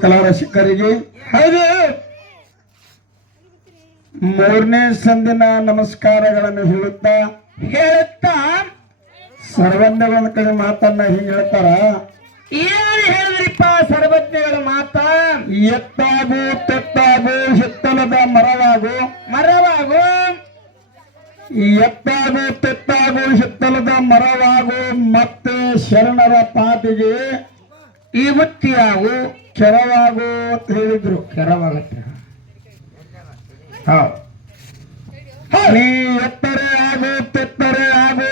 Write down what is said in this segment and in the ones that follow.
ಕಲಾ ರಸಿಕರಿಗೆ ಹೌದು ಮೂರನೇ ಸಂದಿನ ನಮಸ್ಕಾರಗಳನ್ನು ಹೇಳುತ್ತಾ ಹೇಳುತ್ತಾ ಸರ್ವಜ್ಞ ಒಂದ್ ಕಡೆ ಮಾತನ್ನ ಹಿಂಗ್ ಹೇಳ್ತಾರ? ಏನ್ ಹೇಳಿದ್ರಿಪ್ಪ ಸರ್ವಜ್ಞಗಳ ಮಾತ? ಎತ್ತಾಗು ತೆತ್ತಾಗು ಹಿತ್ತಲದ ಮರವಾಗು. ಮರವಾಗು. ಎತ್ತಾಗು ತೆತ್ತಾಗು ಹಿತ್ತಲದ ಮರವಾಗು ಮತ್ತೆ ಶರಣರ ಪಾತಿಗೆ ಈ ಬುತ್ತಿಯಾಗು ಕೆರವಾಗು ಅಂತ ಹೇಳಿದ್ರು. ಕೆರವಾಗತ್ತೆ. ನೀ ಎತ್ತರೆ ಆಗು ತೆತ್ತರೆ ಆಗು.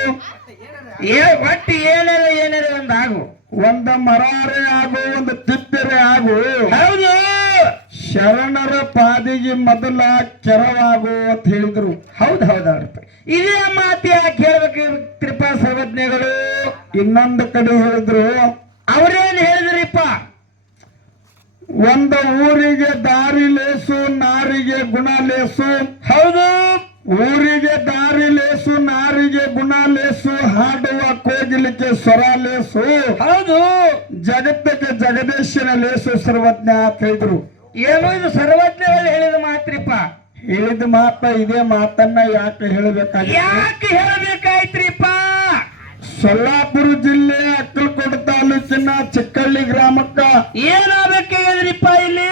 ಏ ಒಟ್ಟು ಏನಾರ ಏನಾರ ಒಂದು ಆಗು? ಒಂದ ಮರಾರೆ ಆಗು ಒಂದು ತಿತ್ತರೆ ಆಗು. ಹೌದು. ಶರಣರ ಪಾದಿಗೆ ಮೊದಲ ಕೆರವಾಗು ಅಂತ ಹೇಳಿದ್ರು. ಹೌದು ಹೌದವ್ರಪ್ಪ ಇದೇ ಮಾತು ಯಾಕೆ ಹೇಳ್ಬೇಕು ಕೃಪಾ ಸರ್ವಜ್ಞಗಳು ಇನ್ನೊಂದು ಕಡೆ ಹೇಳಿದ್ರು. ಅವ್ರೇನ್ ಹೇಳಿದ್ರಿಪ್ಪ? ಒಂದು ಊರಿಗೆ ದಾರಿ ಲೇಸು ನಾರಿಗೆ ಗುಣ ಲೇಸು. ಹೌದು. ಊರಿಗೆ ದಾರಿ ಲೇಸು ನಾರಿಗೆ ಗುಣ ಲೇಸು ಹಾಡುವ ಕೋಗಿಲಿಕ್ಕೆ ಸ್ವರ ಲೇಸು. ಹೌದು. ಜಗತ್ತಕ್ಕೆ ಜಗದೀಶನ ಲೇಸು ಸರ್ವಜ್ಞ ಅಂತ ಹೇಳಿದ್ರು. ಏನು ಇದು ಸರ್ವಜ್ಞ ಹೇಳಿದ ಮಾತ್ರಿಪ್ಪ? ಹೇಳಿದ ಮಾತ ಇದೇ ಮಾತನ್ನ ಯಾಕೆ ಹೇಳಬೇಕಾಗಿ ಯಾಕೆ ಹೇಳಬೇಕಾಯ್ತ್ರಿಪ್ಪ? ಸೊಲ್ಲಾಪುರ ಜಿಲ್ಲೆ ಅಕ್ಕಲಕೋಟೆ ತಾಲೂಕಿನ ಚಿಕ್ಕಳ್ಳಿ ಗ್ರಾಮಕ್ಕ ಏನಾಗಬೇಕಾಗಿದ್ರಿಪ್ಪ ಇಲ್ಲಿ?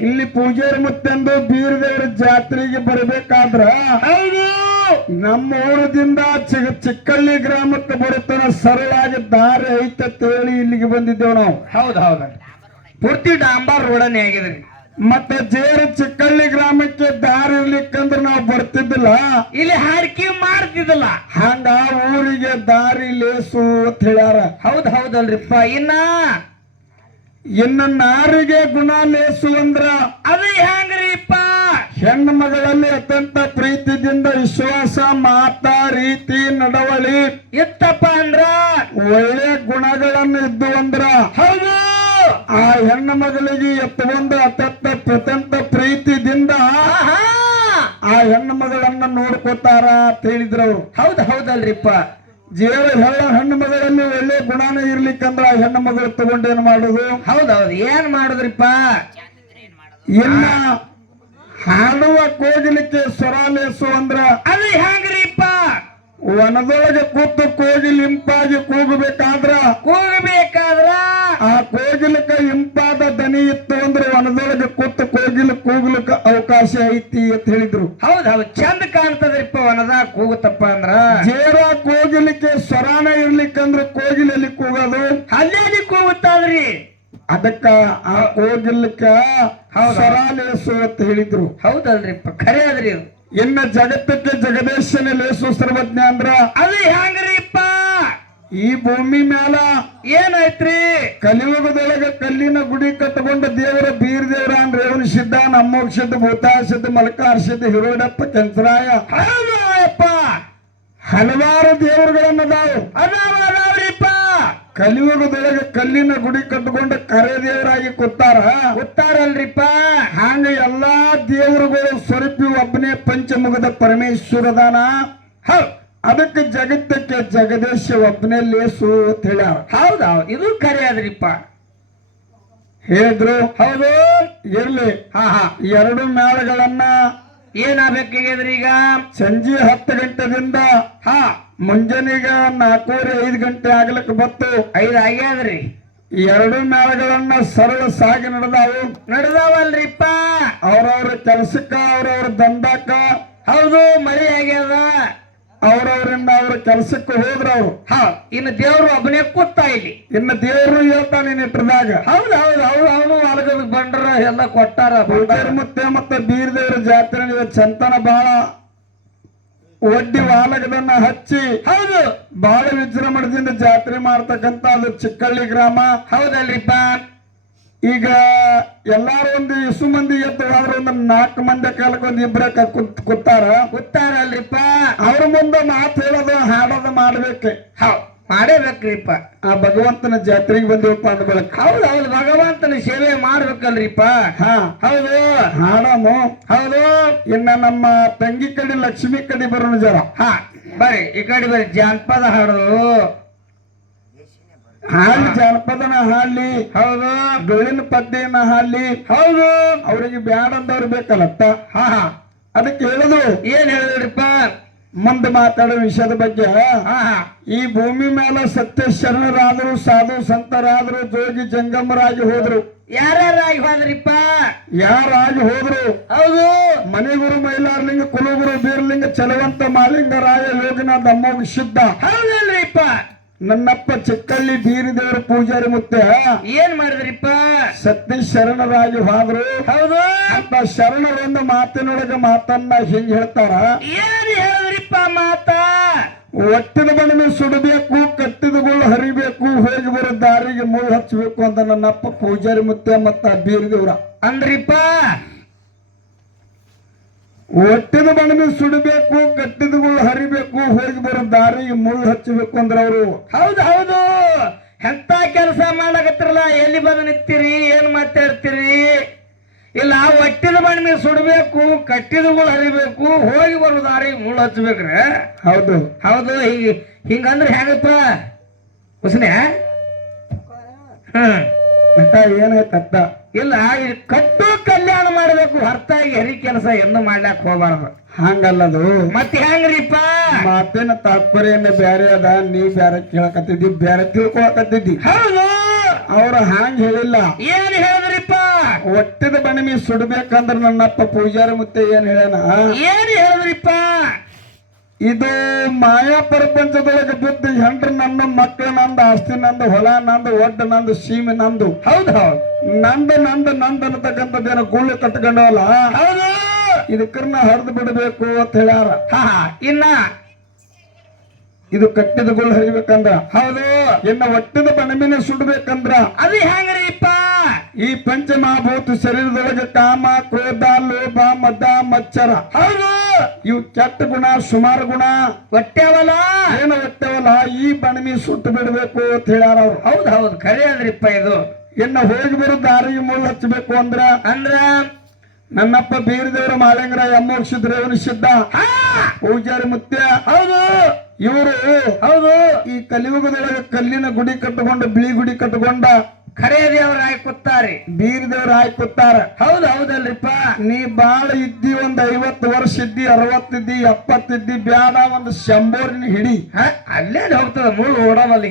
ಇಲ್ಲಿ ಪೂಜಾರಿ ಮತ್ತೆಂದು ಬೀರದೇವರ ಜಾತ್ರೆಗೆ ಬರಬೇಕಾದ್ರ ಹೌದು. ನಮ್ಮ ಊರದಿಂದ ಚಿಕ್ಕ ಚಿಕ್ಕಳ್ಳಿ ಗ್ರಾಮಕ್ಕೆ ಬರುತ್ತಾನ ಸರಳಾಗಿ ದಾರಿ ಐತೆ ಹೇಳಿ ಇಲ್ಲಿಗೆ ಬಂದಿದ್ದೇವೆ ನಾವು. ಹೌದು ಹೌದು. ಪೂರ್ತಿ ಡಾಂಬಾರ್ ರೋಡನೇ ಆಗಿದ್ರಿ. ಮತ್ತೆ ಜೇರ ಚಿಕ್ಕಳ್ಳಿ ಗ್ರಾಮಕ್ಕೆ ದಾರಿ ಇರ್ಲಿಕ್ಕಂದ್ರೆ ನಾವು ಬರ್ತಿದ್ದಿಲ್ಲ. ಇಲ್ಲಿ ಹಾರಿಕೆ ಮಾಡ್ತಿದ್ದಲ್ಲ ಹಂಗ ಊರಿಗೆ ದಾರಿ ಲೇಸು ಅಂತ ಹೇಳ್ಯಾರ. ಹೌದು ಹೌದಲ್ರಿಪ್ಪ ಇನ್ನ? ಇನ್ನು ನಾರಿಗೆ ಗುಣ ಲೇಸು ಅಂದ್ರ? ಅದು ಹೆಂಗ್ರಿಪ್ಪ? ಹೆಣ್ಣು ಮಗಳಲ್ಲಿ ಅತ್ಯಂತ ಪ್ರೀತಿದಿಂದ ವಿಶ್ವಾಸ ಮಾತ ರೀತಿ ನಡವಳಿ. ಇತ್ತಪ್ಪ ಅಂದ್ರ? ಒಳ್ಳೆ ಗುಣಗಳನ್ನು ಇದ್ದು ಅಂದ್ರ? ಹೌದು. ಆ ಹೆಣ್ಣ ಮಗಳಿಗೆ ಎತ್ತುಕೊಂಡು ಅತ್ಯಂತ ಪ್ರತ್ಯಂತ ಪ್ರೀತಿದಿಂದ ಆ ಹೆಣ್ಣ ಮಗಳನ್ನ ನೋಡ್ಕೋತಾರ ಅಂತ ಹೇಳಿದ್ರು ಅವ್ರು. ಹೌದು ಹೌದಲ್ರಿಪ್ಪ. ಜೇರ ಹೇಳ ಹೆಣ್ಣು ಮಗಳಲ್ಲಿ ಒಳ್ಳೆ ಗುಣಾನ ಇರ್ಲಿಕ್ಕಂದ್ರ ಆ ಹೆಣ್ಣು ಮಗಳು ತಗೊಂಡೇನ್ ಮಾಡುದು? ಹೌದೌದು ಏನ್ ಮಾಡುದ್ರಿಪ್ಪ? ಇನ್ನ ಹಾಡುವ ಕೋಗಿಲಿಕ್ಕೆ ಸ್ವರಾಲೇಸು ಅಂದ್ರ ಅದು ಹೆಂಗ್ರಿಪ್ಪ ವನದೊಳಗೆ ಕೂತು ಕೋಗಿಲಿಂಪಾಗಿ ಕೂಗಬೇಕಾದ್ರ ಕೂಗಬೇಕಾದ್ರ? ಆ ಇಂಪಾದ ದನಿ ಇತ್ತು ಅಂದ್ರೆ ಒಣದೊಳಗೆ ಕೂತು ಕೋಗಿಲ್ ಕೂಗ್ಲಿಕ್ಕ ಅವಕಾಶ ಐತಿ ಅಂತ ಹೇಳಿದ್ರು. ಹೌದ್ ಹೌದ್ ಚಂದ ಕಾಣ್ತದ್ರಿಪ್ಪ ಒಣದ ಕೂಗುತ್ತಪ್ಪ ಅಂದ್ರ. ಜೇರ ಕೋಗಿಲಿಕ್ಕೆ ಸ್ವರಾನ ಇರ್ಲಿಕ್ಕಂದ್ರೆ ಕೋಗಿಲಲ್ಲಿ ಕೂಗೋದು. ಅಲ್ಲೇಲಿ ಕೂಗುತ್ತಾದ್ರಿ. ಅದಕ್ಕ ಆ ಕೋಗಿಲಕ್ಕ ಸ್ವರಾಲೇಸು ಅಂತ ಹೇಳಿದ್ರು. ಹೌದಲ್ರಿಪ್ಪ ಖರೆ ಅದ್ರಿ. ಇನ್ನ ಜಗತ್ತಕ್ಕೆ ಜಗದೇಶನ ಲೇಸು ಸರ್ವಜ್ಞ ಅಂದ್ರ ಅದು ಹೆಂಗ್ರಿಪ್ಪ ಈ ಭೂಮಿ ಮೇಲ ಏನಾಯ್ತ್ರಿ? ಕಲಿಯುಗದೊಳಗೆ ಕಲ್ಲಿನ ಗುಡಿ ಕಟ್ಟಕೊಂಡ ದೇವರ ಬೀರ್ ದೇವರ ಅಂದ್ರೆ ರೇವಣ ಸಿದ್ಧ ನಮ್ಮೋಗ ಸಿದ್ಧ ಭೂತಾಯ ಸಿದ್ಧ ಮಲಕಾರ ಸಿದ್ಧ ಹಿರೋಡಪ್ಪ ಕೆಂಚರಾಯ. ಹೌದು ಅಯ್ಯಪ್ಪ ಹಲವಾರು ದೇವರುಗಳನ್ನ ನಾವು ಅದಾವ್ರಿಪ್ಪ ಕಲಿಯುಗದೊಳಗೆ ಕಲ್ಲಿನ ಗುಡಿ ಕಟ್ಟಕೊಂಡ ಕರೆ ದೇವರಾಗಿ ಕೂತಾರ. ಕೊತ್ತಾರಲ್ರಿಪ್ಪ ಹಂಗ ಎಲ್ಲಾ ದೇವರುಗಳು ಸ್ವರೂಪಿ ಒಬ್ಬನೇ ಪಂಚಮುಖದ ಪರಮೇಶ್ವರದಾನ. ಹೌದ್ ಅದಕ್ಕೆ ಜಗತ್ತಕ್ಕೆ ಜಗದೀಶ ಒಬ್ಬನೇ ಲೇಸು ಅಂತ ಹೇಳ್ಯಾರ ಹೌದೌದು ಇದು ಕರೆಯಾದ್ರಿಪ್ಪ ಹೇಳಿದ್ರು ಹೌದು ಇರ್ಲಿ. ಹಾ ಹಾ. ಎರಡು ಮೇಳಗಳನ್ನ ಏನಾಗಬೇಕಾಗ್ಯದ್ರಿ ಈಗ? ಸಂಜೆ ಹತ್ತು ಗಂಟೆದಿಂದ ಹಾ. ಮುಂಜಾನೆಗ ನಾಲ್ಕೂವರೆ ಐದು ಗಂಟೆ ಆಗ್ಲಕ್ಕ ಬತ್ತು ಐದು ಆಗ್ಯಾದ್ರಿ. ಎರಡು ಮೇಳಗಳನ್ನ ಸರಳ ಸಾಗಿ ನಡೆದಾವು. ನಡೆದಾವಲ್ರಿಪ್ಪ. ಅವ್ರವ್ರ ಕೆಲ್ಸಕ್ಕ ಅವ್ರವ್ರ ದಂಧಕ್ಕ ಹೌದು ಮರಿ ಆಗ್ಯದ. ಅವ್ರವ್ರಿಂದ ಅವ್ರ ಕೆಲಸಕ್ಕೆ ಹೋದ್ರ ಅವರು. ಹಾ ಇನ್ನು ದೇವ್ರು ಒಬ್ಬನೇ ಕೂತ ಇಲ್ಲಿ. ಇನ್ನು ದೇವ್ರು ಹೇಳ್ತಾನೆ ನಿಟ್ರದಾಗ ಹೌದು ಹೌದು ಹೌದು ಅವನು ಹೊಲಗದ ಬಂಡ್ರ ಎಲ್ಲ ಕೊಟ್ಟಾರ ಮತ್ತೆ ಮತ್ತೆ ಬೀರದೇವರ ದೇವ್ರ ಜಾತ್ರೆ ಇವತ್ತು ಚಂತನ ಬಾಳ ಒಡ್ಡಿ ವಾಲಗದನ್ನ ಹಚ್ಚಿ ಹೌದು. ಬಹಳ ವಿಜೃಂಭಣದಿಂದ ಜಾತ್ರೆ ಮಾಡ್ತಕ್ಕಂತ ಅದು ಚಿಕ್ಕಳ್ಳಿ ಗ್ರಾಮ. ಹೌದಲ್ರಿಪ್ಪ. ಈಗ ಎಲ್ಲಾರು ಒಂದು ಇಸು ಮಂದಿ ಎದ್ದು ಆದ್ರೆ ಒಂದು ನಾಲ್ಕು ಮಂದಿ ಕಾಲಕ್ಕೆ ಒಂದು ಇಬ್ಬರ ಕೂತಾರ. ಗೊತ್ತಾರಲ್ರಿಪ್ಪ ಅವ್ರ ಮುಂದೆ ಮಾತು ಹೇಳೋದು ಹಾಡೋದು ಮಾಡ್ಬೇಕು. ಹೌದ್ ಮಾಡೇಬೇಕ್ರಿಪ್ಪ. ಆ ಭಗವಂತನ ಜಾತ್ರೆಗೆ ಬಂದಿವಪ್ಪ ಅಂದ್ಬೇಕು ಹೌದು ಹೌದು ಭಗವಂತನ ಸೇವೆ ಮಾಡ್ಬೇಕಲ್ರಿಪ್ಪ. ಹಾ. ಹೌದು. ಹಾಡೋನು ಹೌದು. ಇನ್ನ ನಮ್ಮ ತಂಗಿ ಕಡೆ ಲಕ್ಷ್ಮಿ ಕಡೆ ಬರೋಣ ಜರ. ಹಾ ಬರ್ರಿ ಈ ಕಡೆ ಬರ್ರಿ. ಜಾನಪದ ಹಾಡೋದು. ಹಾಲಿ ಜಾನಪದನ ಹಾಲಿ ಹೌದು. ಡೊಳ್ಳಿನ ಪದ್ಯನ ಹಾಲಿ ಹೌದು. ಅವರಿಗೆ ಬ್ಯಾಡ ಅಂದವ್ರು ಬೇಕಲ್ಲತ್ತ ಹಾ ಹಾ. ಅದಕ್ಕೆ ಹೇಳುದು. ಏನ್ ಹೇಳಿದ್ರಿಪ್ಪ ಮುಂದೆ ಮಾತಾಡೋ ವಿಷಯದ ಬಗ್ಗೆ. ಹಾ ಹಾ. ಈ ಭೂಮಿ ಮೇಲೆ ಸತ್ಯ ಶರಣರಾದ್ರು ಸಾಧು ಸಂತರಾದ್ರು ಜೋಗಿ ಜಂಗಮರಾಗಿ ಹೋದ್ರು. ಯಾರ್ಯಾರಾಗಿ ಹೋದ್ರಿಪ್ಪ? ಯಾರಾಗಿ ಹೋದ್ರು? ಹೌದು. ಮನೆಗುರು ಮೈಲಾರ್ಲಿಂಗ ಕುಲಗುರು ಬೀರ್ಲಿಂಗ ಚಲವಂತ ಮಾಲಿಂಗರಾಯ ಯೋಗಿನ ಅಮ್ಮೋಗ ಸಿದ್ಧ. ಹೌದಲ್ರಿಪ್ಪ. ನನ್ನಪ್ಪ ಚಿಕ್ಕಳ್ಳಿ ಬೀರಿದೇವರ ಪೂಜಾರಿ ಮುತ್ತೆ. ಏನ್ ಮಾಡಿದ್ರಿಪ್ಪ? ಸತ್ಯ ಶರಣರಾಗಿ ಹೋದ್ರು. ಹೌದು. ಅಪ್ಪ ಶರಣರೊಂದು ಮಾತಿನೊಳಗೆ ಮಾತನ್ನ ಹಿಂಗ್ ಹೇಳ್ತಾರ. ಏನ್ ಹೇಳಿದ್ರಿಪ್ಪ ಮಾತಾ? ಒಟ್ಟಿನ ಬಣ್ಣ ಸುಡಬೇಕು ಕಟ್ಟಿದಗಳು ಹರಿಬೇಕು ಹೋಗಿ ಬರೋ ದಾರಿಗೆ ಮುಳ್ಳು ಹಚ್ಚಬೇಕು ಅಂತ ನನ್ನಪ್ಪ ಪೂಜಾರಿ ಮುತ್ತೆ ಮತ್ತ ಬೀರಿದೇವ್ರ. ಅಂದ್ರಿಪ್ಪ? ಒಟ್ಟಿನ ಮಣ್ಣು ಸುಡಬೇಕು ಕಟ್ಟಿದಗಳು ಹರಿಬೇಕು ಹೋಗಿ ಬರೋ ದಾರಿ ಮುಳ್ಳು ಹಚ್ಚಬೇಕು ಅಂದ್ರೆ ಅವರು. ಹೌದು ಹೌದು. ಎಂತ ಕೆಲಸ ಮಾಡಕತ್ತಿರಲ್ಲ? ಎಲ್ಲಿ ಬಂದು ನಿಂತೀರಿ? ಏನ್ ಮಾತಾಡ್ತೀರಿ? ಇಲ್ಲ ಒಟ್ಟಿದ ಮಣ್ಣು ಸುಡಬೇಕು ಕಟ್ಟಿದಗಳು ಹರಿಬೇಕು ಹೋಗಿ ಬರೋ ದಾರಿ ಮುಳ್ಳು ಹಚ್ಚಬೇಕ್ರೆ. ಹೌದು. ಹೌದು ಹಿಂಗ ಹಿಂಗಂದ್ರೆ ಹೆಂಗಪ್ಪ? ಹುಸ್ನೆ ಹ್ಮ್. ಅಕ್ಕ ತತ್ತ ಇಲ್ಲ ಇಲ್ಲಿ ಕಟ್ಟು ಕಲ್ಯಾಣ ಮಾಡಬೇಕು ಹೊರತಾಗಿ ಹರಿ ಕೆಲಸ ಎಂದು ಮಾಡ್ಲಾಕ್ ಹೋಗ್ಬಾರ್ದು. ಹಂಗಲ್ಲದು. ಮತ್ತೆ ಹೆಂಗ್ರಿಪ್ಪ ಮಾತಿನ ತಾತ್ಪರ್ಯನೇ ಬ್ಯಾರೆ ಅದ ನೀ ಬ್ಯಾರೆ ಕೇಳಕತ್ತಿದ್ದಿ ಬ್ಯಾರೆ ತಿಳ್ಕೊಳಕತ್ತಿದ್ದಿ. ಹೌದು! ಅವ್ರು ಹಾಂಗ್ ಹೇಳಿಲ್ಲ. ಏನ್ ಹೇಳಿದ್ರಿಪ್ಪ? ಒಟ್ಟಿದ ಬಣಮಿ ಸುಡ್ಬೇಕಂದ್ರ ನನ್ನಪ್ಪ ಪೂಜಾರಿ ಮುತ್ತೆ ಏನ್ ಹೇಳ್ಯಾನ? ಏನ್ ಹೇಳಿದ್ರಿಪ್ಪ? ಇದು ಮಾಯಾ ಪ್ರಪಂಚದೊಳಗೆ ಬಿದ್ದು ಹೆಂಡ್ರ ನನ್ನ ಮಕ್ಕಳು ನಂದು ಆಸ್ತಿ ನಂದು ಹೊಲ ನಂದು ಒಡ್ಡ ನಂದು ಸೀಮೆ ನಂದು. ಹೌದು ಹೌದು. ನಂದು ನಂದು ನಂದು ಅನ್ನತಕ್ಕಂಥದ್ದೇನೋ ಗುಳ್ಳು ಕಟ್ಕೊಂಡವಲ್ಲ? ಹೌದು. ಇದಕ್ಕನ್ನ ಹರಿದು ಬಿಡಬೇಕು ಅಂತ ಹೇಳ್ಯಾರ. ಹಾ, ಇನ್ನ ಇದು ಕಟ್ಟಿದ ಗುಳ್ಳು ಹರಿಬೇಕಂದ್ರ? ಹೌದು. ಇನ್ನ ಒಟ್ಟಿದ ಬಣಮಿನ ಸುಡ್ಬೇಕಂದ್ರ? ಅದು ಹೆಂಗ್ರಿಪ್ಪ ಈ ಪಂಚಮಹಾಭೂತ ಶರೀರದೊಳಗೆ ಕಾಮ ಕ್ರೋಧ ಲೋಭ ಮದ ಮಚ್ಚರ. ಹೌದು. ಇವು ಕೆಟ್ಟ ಗುಣ ಸುಮಾರು ಗುಣ. ಒಟ್ಟೆವಲ್ಲ ಏನ ಒಟ್ಟೆವಲ್ಲ ಈ ಬಣಮಿ ಸುಟ್ಟು ಬಿಡಬೇಕು ಅಂತ ಹೇಳ್ಯಾರ ಅವ್ರು. ಹೌದು ಹೌದು. ಖರೆ ಅಂದ್ರಿಪ್ಪ ಇದು. ಇನ್ನು ಹೋಗಿ ಬರೋ ದಾರಿ ಮುಳ್ಳು ಹಚ್ಚಬೇಕು ಅಂದ್ರ ಅಂದ್ರ? ನನ್ನಪ್ಪ ಬೀರದೇವರ ಮಾಳಿಂಗರ ಅಮ್ಮೋಕ್ಷದ್ರೇವನ ಸಿದ್ಧ. ಪೂಜಾರಿ ಮುತ್ಯ. ಹೌದು. ಇವರು ಹೌದು. ಈ ಕಲಿಯುಗದೊಳಗೆ ಕಲ್ಲಿನ ಗುಡಿ ಕಟ್ಟಿಕೊಂಡು ಬಿಳಿ ಗುಡಿ ಕಟ್ಟಿಕೊಂಡ ಖರೆ ಹಾಕುತ್ತಾರೆ ಕೂತಾರೆ ಬೀರದೇವ್ರ ಹಾಕುತ್ತಾರ ಹೌದು ಹೌದಲ್ರಿಪ್ಪ. ನೀ ಬಾಳ ಇದ್ದಿ ಒಂದ್ ಐವತ್ತು ವರ್ಷ ಇದ್ದಿ ಅರವತ್ತಿದ್ದಿ ಎಪ್ಪತ್ತಿದ್ದಿ ಬ್ಯಾಡ ಒಂದು ಶಂಬೋರಿನ ಹಿಡಿ. ಅಲ್ಲೇ ಹೋಗ್ತದ ಮುಳು ಓಡೋಲ್ಲ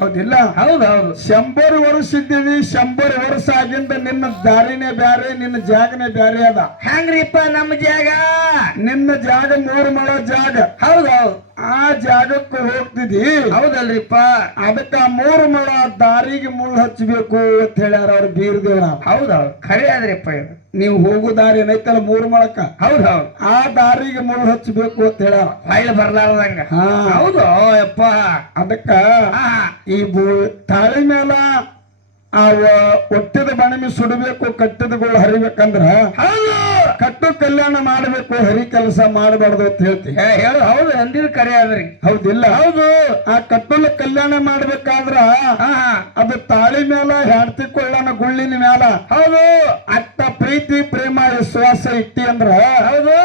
ಹೌದಿಲ್ಲ? ಹೌದೌದು ಹೌದು. ಶಂಬರ್ ವರ್ಷ ಇದ್ದೀವಿ ಶಂಬರ್ ವರ್ಷ ಆಗಿಂದ ನಿನ್ನ ದಾರಿನೇ ಬ್ಯಾರೆ ನಿನ್ನ ಜಾಗನೇ ಬ್ಯಾರೆ ಅದ. ಹೆಂಗ್ರಿಪ್ಪ ನಮ್ಮ ಜಾಗ? ನಿನ್ನ ಜಾಗ ಮೂರು ಮಳ ಜಾಗ. ಹೌದೌದು ಹೌದು. ಆ ಜಾಗಕ್ಕೆ ಹೋಗ್ತಿದ್ದಿ ಹೌದಲ್ರಿಪ್ಪ. ಅದಕ್ಕ ಮೂರು ಮುಳ ದಾರಿಗೆ ಮುಳ್ಳು ಹಚ್ಚಬೇಕು ಅಂತ ಹೇಳ್ಯಾರ ಅವ್ರ ಬೀರದೇವ್ರ. ಹೌದು ಹೌದು. ಖರೆ ಆದ್ರಿಪ್ಪ ಇದು. ನೀವು ಹೋಗೋ ದಾರಿ ಏನೈತಲ್ಲ ಮೂರು ಮೊಳಕ ಹೌದು ಹೌದು. ಆ ದಾರಿಗೆ ಮುಳ್ಳು ಹಚ್ಚಬೇಕು ಅಂತ ಹೇಳ್ಯಾರ. ಹೊಳ್ಳಿ ಬರ್ಲಾರ್ದಂಗ ಹಾ. ಹೌದು. ಯಪ್ಪ. ಅದಕ್ಕ ಈ ತಾಳಿ ಮೇಲ ಒಟ್ಟಿದ ಬಣಮಿ ಸುಡಬೇಕು ಕಟ್ಟಿದಗಳು ಹರಿಬೇಕಂದ್ರ ಹೌದು. ಕಟ್ಟು ಕಲ್ಯಾಣ ಮಾಡಬೇಕು ಹರಿ ಕೆಲಸ ಮಾಡಬಾರ್ದು ಅಂತ ಹೇಳ್ತಿ. ಏ, ಹೇಳು ಹೌದು ಅಂದಿದ್ ಕರೆ ಆದ್ರಿ. ಹೌದಿಲ್ಲ? ಹೌದು. ಆ ಕಟ್ಟುಲ ಕಲ್ಯಾಣ ಮಾಡ್ಬೇಕಾದ್ರ ಅದು ತಾಳಿ ಮೇಲ ಹೆಂಡತಿ ಕೊಳ್ಳನ ಗುಳ್ಳಿನ ಮೇಲ ಹೌದು. ಅತ್ತ ಪ್ರೀತಿ ಪ್ರೇಮ ವಿಶ್ವಾಸ ಇಟ್ಟಿ ಅಂದ್ರ ಹೌದು.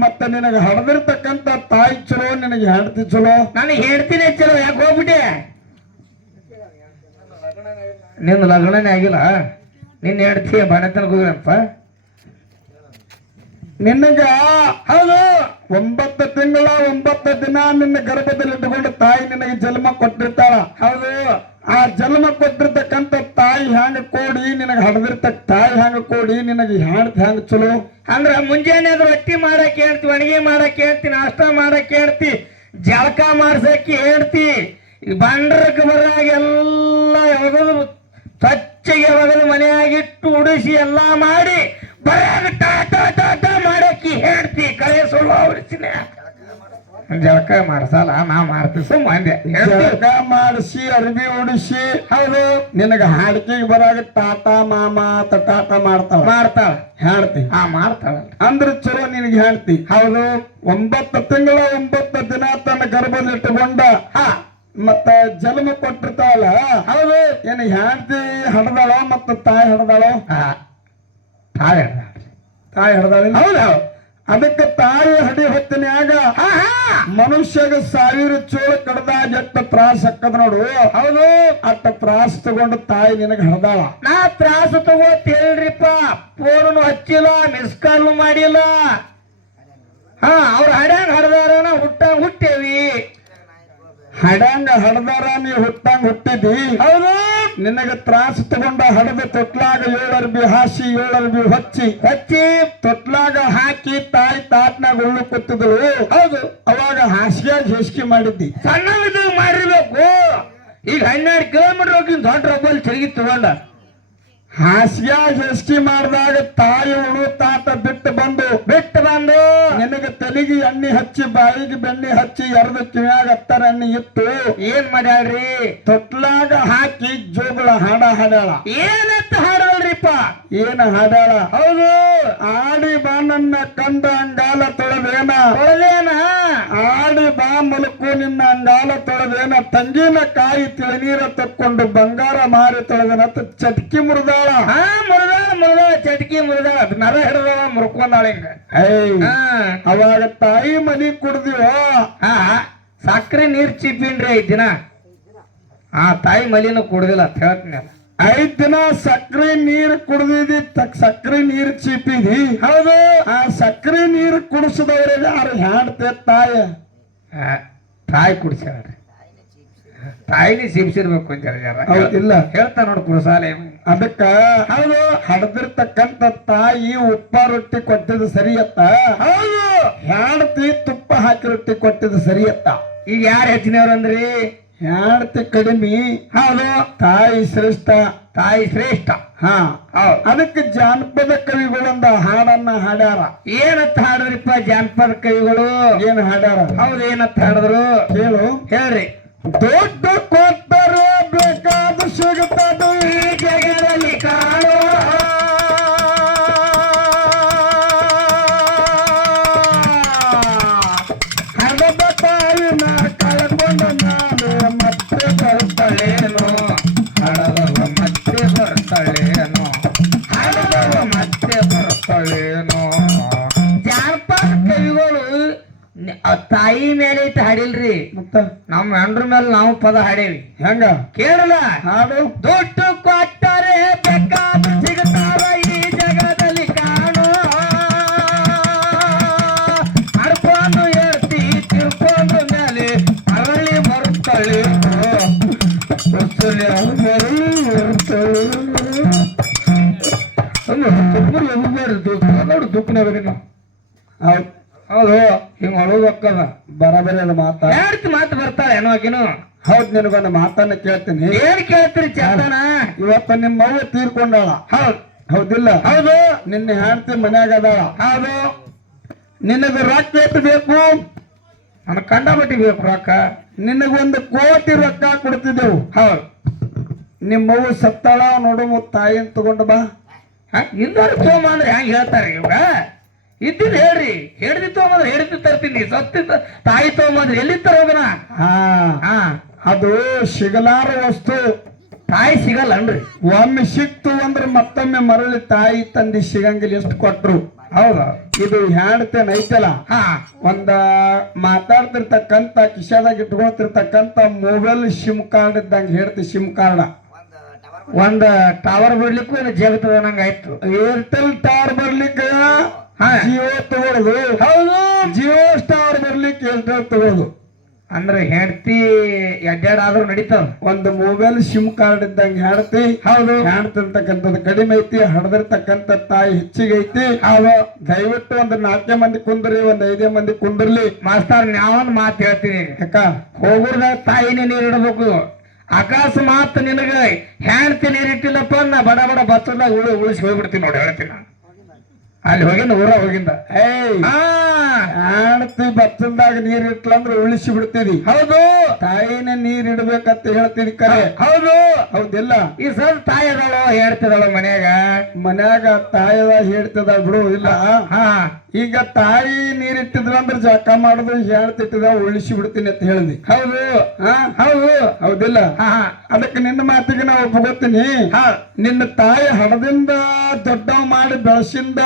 ಮತ್ತೆ ನಿನಗ ಹಡದಿರ್ತಕ್ಕಂತ ತಾಯಿ ಚಲೋ ನಿನಗೆ ಹೆಂಡತಿ ಚಲೋ. ನನಗೆ ಹೇಳ್ತೀನಿ ಚಲೋ ಯಾಕೆ ಹೋಗ್ಬಿಟ್ಟೆ? ನಿನ್ನ ಲಗ್ನನೇ ಆಗಿಲ್ಲ. ನಿನ್ನ ಹೆಂಡತಿ ಬಣತನಕ ಹೋಗ್ರಪ್ಪ ನಿನ್ನಗ ಹೌದು, ಒಂಬತ್ತು ತಿಂಗಳ, ಒಂಬತ್ತು ದಿನ ನಿನ್ನ ಗರ್ಭದಲ್ಲಿ ಇಟ್ಟುಕೊಂಡು ತಾಯಿ ನಿನಗೆ ಜನ್ಮ ಕೊಟ್ಟಿರ್ತಾಳ. ಹೌದು, ಆ ಜನ್ಮ ಕೊಟ್ಟಿರ್ತಕ್ಕಂಥ ತಾಯಿ ಹ್ಯಾಂಗ ಕೋಡಿ, ನಿನಗೆ ಹಡದಿರ್ತಕ್ಕ ತಾಯಿ ಹ್ಯಾಂಗ ಕೋಡಿ, ನಿನಗೆ ಹ್ಯಾಂಡ್ ಹ್ಯಾಂಗ ಚಲೋ? ಅಂದ್ರ ಮುಂಜಾನೆ ಅದು ಅಕ್ಕಿ ಮಾಡಕ್ ಹೇಳ್ತಿ ಅಡಿಗೆ ಮಾಡಕ್ ಹೇಳ್ತಿ ನಾಷ್ಟ ಮಾಡಕ್ ಹೇಳ್ತಿ ಜಳಕ ಮಾಡ್ಸಕ್ಕೆ ಹೇಳ್ತಿ ಬಂಡ್ರಕ್ಕೆ ಬರಾಗ ಎಲ್ಲ ಯಾವಾಗದು ಸ್ವಚ್ಛಗೆ ಮಗನ ಮನೆಯಾಗಿಟ್ಟು ಉಡಿಸಿ ಎಲ್ಲ ಮಾಡಿ ಬರಾಗ ಟಾಟ ಟಾಟ ಮಾಡಕ್ಕಿ ಹೇಳ್ತಿ ಕಳೆ ಸುಳ್ಳು ಅವ್ರಿಸಿನ. ಜಳಕ ಮಾಡ್ಸಲ್ಲ ನಾ ಮಾಡ್ತಿ ಅಂದೆ. ಹೇಳ್ತಿ. ಜಳಕ ಮಾಡಿಸಿ ಅರ್ಬಿ ಉಡಿಸಿ. ಹೌದು. ನಿನಗ ಹಾಡಿಕೆಗೆ ಬರಾಗ ತಾತ ಮಾಮ ಅಂತ ಟಾಟಾ ಮಾಡ್ತಾವ ಮಾಡ್ತಾಳ. ಹೇಳ್ತಿ. ಹಾ ಮಾಡ್ತಾಳ ಅಂದ್ರ ಚಲೋ ನಿನಗೆ ಹೇಳ್ತಿ. ಹೌದು. ಒಂಬತ್ತು ತಿಂಗಳ ಒಂಬತ್ತು ದಿನ ತನ್ನ ಗರ್ಭದಲ್ಲಿ ಇಟ್ಟುಕೊಂಡ ಹಾ. ಮತ್ತ ಜನ್ಮ ಕೊಟ್ಟಿರ್ತಾವಲ್ಲ ಹೌದು. ಏನು ಹೆಂಡತಿ ಹಡದಾಳ ಮತ್ತ ತಾಯಿ ಹಡದಾಳ? ತಾಯಿ ತಾಯಿ ಹಡದಾಳ ಹೌದು ಅದಕ್ಕೆ ತಾಯಿ ಹಡಿ ಹೊತ್ತಿನ್ಯಾಗ ಮನುಷ್ಯಗ ಸಾವಿರ ಚೋಳ ಕಡ್ದಾಗ ಎಟ್ಟ ತ್ರಾಸ ಅಕ್ಕದ ನೋಡು. ಹೌದು. ಅಟ್ಟ ತ್ರಾಸ ತಗೊಂಡು ತಾಯಿ ನಿನಗ ಹಡ್ದಾಳ. ನಾ ತ್ರಾಸ ತಗೋತೇಳ್ರಿಪ್ಪ ಫೋನು ಹಚ್ಚಿಲ್ಲ ಮಿಸ್ ಕಾಲ್ ಮಾಡಿಲ್ಲ. ಹಾ ಅವ್ರ ಹಡ್ಯಾಂಗ ಹಡ್ದಾರ ನಾ ಹುಟ್ಟ ಹುಟ್ಟೇವಿ ಹಡ್ಯಾಂಗ ಹಡದಾರ ನೀ ಹುಟ್ಟಂಗ ಹುಟ್ಟಿದಿ. ಹೌದು. ನಿನಗೆ ತ್ರಾಸ ತಗೊಂಡ ಹಡದ ತೊಟ್ಲಾಗ ಏಳರ್ಬಿ ಹಾಸಿ ಏಳರ್ಬಿ ಹೊಚ್ಚಿ. ಹಚ್ಚಿ. ತೊಟ್ಲಾಗ ಹಾಕಿ ತಾಯಿ ತಾಟ್ನಾಗ ಉಳ್ಳು ಕೂತಿದ್ಳು ಹೌದು. ಅವಾಗ ಹಾಸಿಗೆಯಾಗಿ ಹೆಸ್ಕಿ ಮಾಡಿದ್ದಿ. ಸಣ್ಣ ಮಾಡಿರ್ಬೇಕು. ಈಗ ಹನ್ನೆರಡು ಕಿಲೋಮೀಟರ್ ಹೋಗಿ ದೊಡ್ಡ ರಬ್ಬಲ್ ತಿರುಗಿ ತಗೊಂಡ. ಹಾಸಿಗೆಯಾಗ ಸೃಷ್ಟಿ ಮಾಡಿದಾಗ ತಾಯಿ ಉಳು ತಾತ ಬಿಟ್ಟು ಬಂದು ಬಿಟ್ಟು ಬಂದು ನಿನಗೆ ತಲೆಗೆ ಎಣ್ಣೆ ಹಚ್ಚಿ ಬಾಯಿಗೆ ಬೆಣ್ಣೆ ಹಚ್ಚಿ ಎರಡು ಕಿವ್ಯಾಗ ಹತ್ತರ ಎಣ್ಣೆ ಇತ್ತು. ಏನ್ ಮಾಡ್ಯಾಳ್ರಿ? ತೊಟ್ಲಾಗ ಹಾಕಿ ಜೋಗಳ ಹಾಡ ಹಾಡ್ಯಾಳ. ಏನತ್ತ ಹಾಡಲ್ರಿಪ್ಪ ಏನ ಹಾಡ್ಯಾಳ? ಹೌದು. ಆಡಿ ಬಾ ನನ್ನ ಕಂದ ಅಂಗಾಲ ತೊಳೆದೇನ. ತೊಳೆದೇನ? ಆಡಿ ಬಾ ಮಲಕು ನಿನ್ನ ಅಂಗಾಲ ತೊಳೆದೇನ. ತಂಗಿನ ಕಾಯಿ ತಿಳಿನೀರ ತಕ್ಕೊಂಡು ಬಂಗಾರ ಮಾರಿ ತೊಳೆದೇನ ಚಟ್ಕಿ ಮುರಿದಾಳ ಹಾ ಮುರಿದಾಳ ಮುರಿದಾಳ ಚಟಕಿ ಮುರಿದಾಳ ಅದು ನರ ಹಿಡ್ದಾಳ ಮುರ್ಕೊಂಡಾಳ ಹಿಂಗ. ಐ ಹಾ. ಅವಾಗ ತಾಯಿ ಮನಿ ಕುಡ್ದಿವೋ? ಹಾ ಸಕ್ರೆ ನೀರ್ ಚಿಪ್ಪಿನ್ರಿ ಐದ್ ದಿನ. ಆ ತಾಯಿ ಮಲಿನ ಕುಡ್ದಿಲ್ಲ ಅಂತ ಹೇಳ್ತೀನಿ ಐದ್ ದಿನ ಸಕ್ಕರೆ ನೀರು ಕುಡ್ದಿದಿ ತಕ್ ಸಕ್ರೆ ನೀರು ಚೀಪಿದಿ. ಹೌದು. ಆ ಸಕ್ಕರೆ ನೀರು ಕುಡಿಸಿದವ್ರಿಗೆ ಯಾರು ಹ್ಯಾಡ್ತೆ ತಾಯ? ತಾಯಿ ಕುಡಿಸ್ಯಾಳ್ರಿ. ತಾಯಿನಿ ಸೇವಿಸಿರ್ಬೇಕು ಅಂತ ಹೌದಿಲ್ಲ ಹೇಳ್ತಾ ನೋಡು ಕುರುಸಾಲೆ. ಅದಕ್ಕ ಹೌದು. ಹಡದಿರ್ತಕ್ಕಂತ ತಾಯಿ ಉಪ್ಪ ರೊಟ್ಟಿ ಕೊಟ್ಟಿದ್ದು ಸರಿಯತ್ತ? ಹೌದು. ಹೆಂಡತಿ ತುಪ್ಪ ಹಾಕಿ ರೊಟ್ಟಿ ಕೊಟ್ಟಿದ್ದು ಸರಿಯತ್ತ? ಈಗ ಯಾರು ಹೆಚ್ಚಿನವ್ರು ಅಂದ್ರಿ? ಹೆಂಡತಿ ಕಡಿಮೆ. ಹೌದು. ತಾಯಿ ಶ್ರೇಷ್ಠ. ತಾಯಿ ಶ್ರೇಷ್ಠ. ಹಾ. ಅದಕ್ಕೆ ಜಾನಪದ ಕವಿಗಳೊಂದ ಹಾಡನ್ನ ಹಾಡ್ಯಾರ. ಏನಂತ ಹಾಡ್ರಿಪ್ಪ ಜಾನಪದ ಕವಿಗಳು? ಏನ್ ಹಾಡ್ಯಾರ? ಹೌದು ಏನಂತ ಹಾಡಿದ್ರು? ಹೇಳು. ಹೇಳ್ರಿ. ದೊಡ್ಡ ಕೊಟ್ಟರೆ ಬೇಕಾದ ಸಿಗುತ್ತದೆ ಈ ಜಗದಲ್ಲಿ ಕಾಣೋ. ಹಣದ ತಾಯಿನ ಕಳ್ಕೊಂಡ ನಾನು ಮತ್ತೆ ಬರ್ತಳೇನು. ಹಡದವ ಮತ್ತೆ ಬರ್ತಳೇನು. ಹಡದವ ಮತ್ತೆ ಬರ್ತಳೇನು. ಜಾನಪದ ಕವಿಗಳು ತಾಯಿ ಮೇಲೆ ಇಟ್ಟು ಹಾಡಿಲ್ರಿ. ಮತ್ತ ನಮ್ಮ ಹೆಂಡ್ರ ಮೇಲೆ ನಾವು ಪದ ಹಾಡೇವಿ ಹೆಂಗ ಕೇಳಲ್ಲ ಹಾಡು ದುಡ್ಡು ಕೊಟ್ಟರೆ ಬೇಕಾದ ಸಿಗುತ್ತಾವ ಈ ಜಗದಲ್ಲಿ ಕಾಣೋ ಹಡ್ಕೊಂಡು ಹೇಳ್ತಿ ತಿಳ್ಕೊಂಡು ಮೇಲೆ ಅರಳಿ ಬರುತ್ತಾಳೆ ನೋಡು ದುಃಖನವರಿನ ಹೌದ್ ಹೌದು ಹಿಂಗ ಅಳುವಕ್ಕದ ಬರಬರಿ ಅದು ಮಾತ ಮಾತು ಬರ್ತಾಳೆ ಏನೋ ಆಕಿನು ಹೌದ್ ನಿನಗೊಂದು ಮಾತನ್ನ ಕೇಳ್ತೀನಿ. ಏನ್ ಕೇಳ್ತೀರಿ ಚಂದನ ಇವತ್ತ ನಿಮ್ಮ ಅವ್ವ ತೀರ್ಕೊಂಡಾಳ. ಹೌದು. ಹೌದಿಲ್ಲ? ಹೌದು. ನಿನ್ನೆ ಹೆಂಡತಿ ಮನ್ಯಾಗ ಅದಾಳ. ಹೌದು. ನಿನಗ ರೊಕ್ಕ ಎಷ್ಟು ಬೇಕು? ನನಗೆ ಕಂಡಬಟ್ಟಿ ಬೇಕು ರೊಕ್ಕ. ನಿನಗೊಂದು ಕೋಟಿ ರೊಕ್ಕ ಕೊಡ್ತಿದ್ದೆವು. ಹೌದು. ನಿಮ್ಮವ್ವ ಸತ್ತಾಳ ನೋಡು ತಾಯಿನ ತಗೊಂಡು ಬಾ. ಇಂದವ್ರು ತೋಮ ಅಂದ್ರೆ ಹೆಂಗ್ ಹೇಳ್ತಾರೆ ಇವಾಗ ಇದ್ದಿದ್ ಹೇಳ್ರಿ. ಹೇಳಿದಿತ್ತು ತಗೊಂಬಂದ್ರೆ ಹೇಳಿದ್ದು ತರ್ತೀನಿ. ಸತ್ತಿದ್ದ ತಾಯಿ ತಗೊಂಬಂದ್ರೆ ಎಲ್ಲಿ ತರೋಗನ ಹಾ. ಹಾ. ಅದು ಸಿಗಲಾರ ವಸ್ತು. ತಾಯಿ ಸಿಗಲ್ಲನ್ರಿ. ಒಮ್ಮೆ ಸಿಕ್ತು ಅಂದ್ರೆ ಮತ್ತೊಮ್ಮೆ ಮರಳಿ ತಾಯಿ ತಂದೆ ಸಿಗಂಗಿಲ್ಲ ಎಷ್ಟು ಕೊಟ್ರು? ಹೌದಾ. ಇದು ಹ್ಯಾಂಡ್ತೇನ್ ಐತಲ್ಲ? ಹಾ. ಒಂದ ಮಾತಾಡ್ತಿರ್ತಕ್ಕಂತ ಕಿಶಾದಾಗ ಇಟ್ಕೊಳ್ತಿರ್ತಕ್ಕಂತ ಮೊಬೈಲ್ ಸಿಮ್ ಕಾರ್ಡ್ ಇದ್ದಂಗೆ ಹೇಳ್ತಿ ಸಿಮ್ ಕಾರ್ಡ್ ಒಂದ ಟವರ್ ಬಿಡ್ಲಿಕ್ಕೂ ಜಗತ್ತದ ನಂಗೆ ಆಯ್ತು. ಏರ್ಟೆಲ್ ಟವರ್ ಬರ್ಲಿಕ್ಕೆ? ಜಿಯೋ ತಗೊಳುದು. ಹೌದು. ಜಿಯೋ ಸ್ಟಾರ್ ಬರ್ಲಿಕ್ಕೆ ತಗೊಳುದು. ಅಂದ್ರೆ ಹೆಂಡತಿ ಎಡ್ಡಾಡ್ ಆದ್ರೂ ನಡೀತಾವ. ಒಂದು ಮೊಬೈಲ್ ಸಿಮ್ ಕಾರ್ಡ್ ಇದ್ದಂಗೆ ಹೆಂಡತಿ. ಹೌದು. ಹೆಣ್ತಿರ್ತಕ್ಕಂಥದ್ದು ಕಡಿಮೆ ಐತಿ ಹಡದಿರ್ತಕ್ಕಂಥ ತಾಯಿ ಹೆಚ್ಚಿಗೆ ಐತಿ. ಅವ ದಯವಿಟ್ಟು ಒಂದು ನಾಲ್ಕೇ ಮಂದಿ ಕುಂದ್ರಿ ಒಂದ್ ಐದೇ ಮಂದಿ ಕುಂದ್ರಲಿ. ಮಾಸ್ತರ್ ನಾವೊಂದ್ ಮಾತು ಹೇಳ್ತೀನಿ ಯಾಕ? ಹೋಗುರ್ದಾಗ ತಾಯಿನೇ ನೀರ್ ಇಡಬೇಕು. ಅಕಸ್ಮಾತ್ ನಿನಗ ಹೆಂಡತಿ ನೀರಿಟ್ಟಿಲ್ಲಪ್ಪ ನಾ ಬಡ ಬಡ ಬಚ್ಚದಾಗ ಉಳಿ ಉಳಿಸಿ ಹೋಗ್ಬಿಡ್ತೀನಿ ನೋಡಿ ಹೇಳ್ತೀನಿ ನಾನು. ಅಲ್ಲಿ ಹೋಗಿಂದ ಊರ ಹೋಗಿಂದ. ಏಯ್. ಆ. ಆಣತಿ ಬತ್ತಲ್ದಾಗ ನೀರ್ ಇಟ್ಲಂದ್ರ ಉಳಿಸಿ ಬಿಡ್ತೀರಿ ಹೌದು. ತಾಯಿನ ನೀರ್ ಇಡ್ಬೇಕಂತ ಹೇಳ್ತಿದ್ ಕರೆ. ಹೌದು. ಹೌದಿಲ್ಲ? ಈ ಸರ್ ತಾಯಿ ಅದಾಳೋ ಹೇಳ್ತಿದಾಳ ಮನ್ಯಾಗ? ಮನ್ಯಾಗ ತಾಯದ ಹೇಳ್ತದ ಬಿಡು ಇಲ್ಲ. ಹಾ. ಈಗ ತಾಯಿ ನೀರಿಟ್ಟಿದ್ರ ಅಂದ್ರೆ ಜಳಕ ಮಾಡುದು ಹೇಳ್ತಿಟ್ಟಿದ ಉಳಿಸಿ ಬಿಡ್ತೀನಿ ಅಂತ ಹೇಳಿದಿ ಹೌದು. ಹಾ? ಹೌದು. ಹೌದಿಲ್ಲ? ಅದಕ್ಕೆ ನಿನ್ನ ಮಾತಿಗೆ ನಾವು ಒಪ್ಕೋತೀನಿ ಹಾ. ನಿನ್ನ ತಾಯಿ ಹಡದಿಂದ ದೊಡ್ಡವ್ ಮಾಡಿ ಬೆಳಸಿಂದ